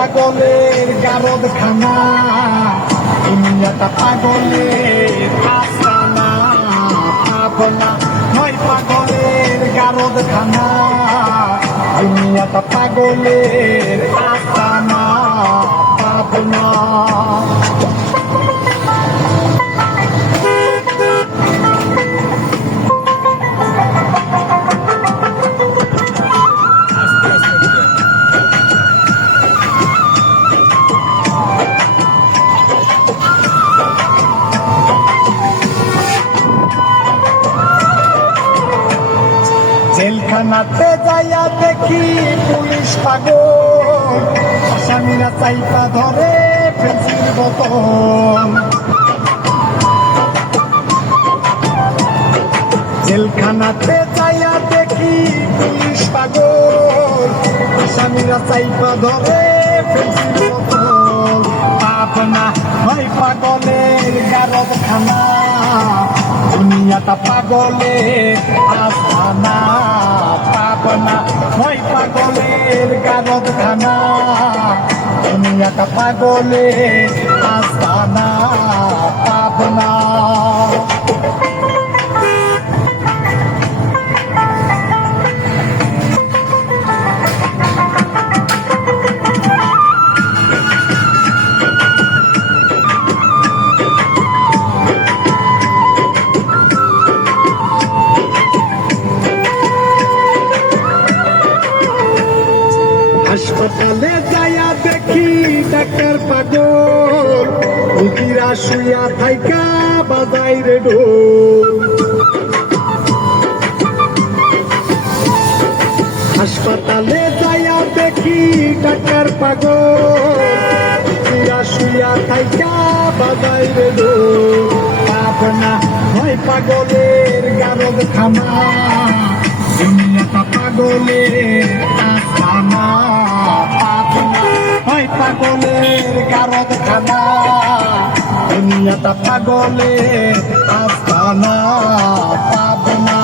পাগলের গারদ খানা, দুনিয়াটা পাগলের আস্তানা, পাবনা নয় পাগলের গারদ খানা, দুনিয়াটা পাগলের আস্তানা, পাবনা। জেলখানাতে যাইয়া দেখি পুলিশ পাগল, আসামিরা চাইপা ধরে ফেন্সির বোতল। জেলখানাতে যাইয়া দেখি পুলিশ পাগল, আসামিরা চাইপা ধরে ফেন্সির বোতল। পাবনা হয় পাগলের গারদ খানা, দুনিয়াটা পাগলের আস্তানা, পাবনা হয় পাগলের গারদ খানা, দুনিয়াটা পাগলের আস্তানা, পাবনা। হাসপাতালে যাইয়া দেখি ডাক্তার পাগল, রোগীরা শুইয়া থাইকা বাজাই রে ঢোল। হাসপাতালে যাইয়া দেখি ডাক্তার পাগল, রোগীরা শুইয়া থাইকা বাজাই রে ঢোল। পাবনা হয় পাগলের গারদ খানা, দুনিয়াটা পাগলের আস্তানা, পাবনা হয় পাগলের গারদ খানা, দুনিয়াটা পাগলের আস্তানা, পাবনা।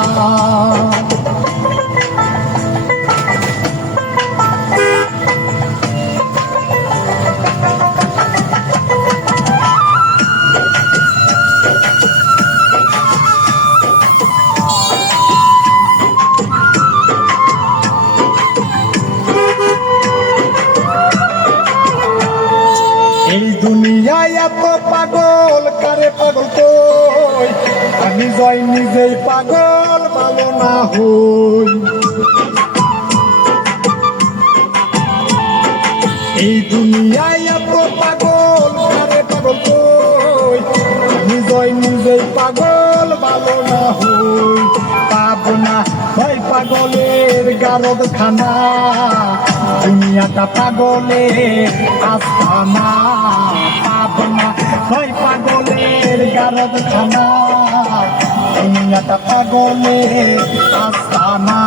এই দুনিয়ায় এত পাগল কারে পাগল কই, আমি জয় নিজেই পাগল ভালো না হই। এই দুনিয়ায় এত পাগল কারে পাগল কই, আমি জয় নিজেই পাগল ভালো না হই। পাবনা হয় পাগলের গারদ খানা, দুনিয়াটা পাগলের আস্তানা, পাবনা হয় পাগলের গারদ খানা, দুনিয়াটা পাগলের আস্তানা।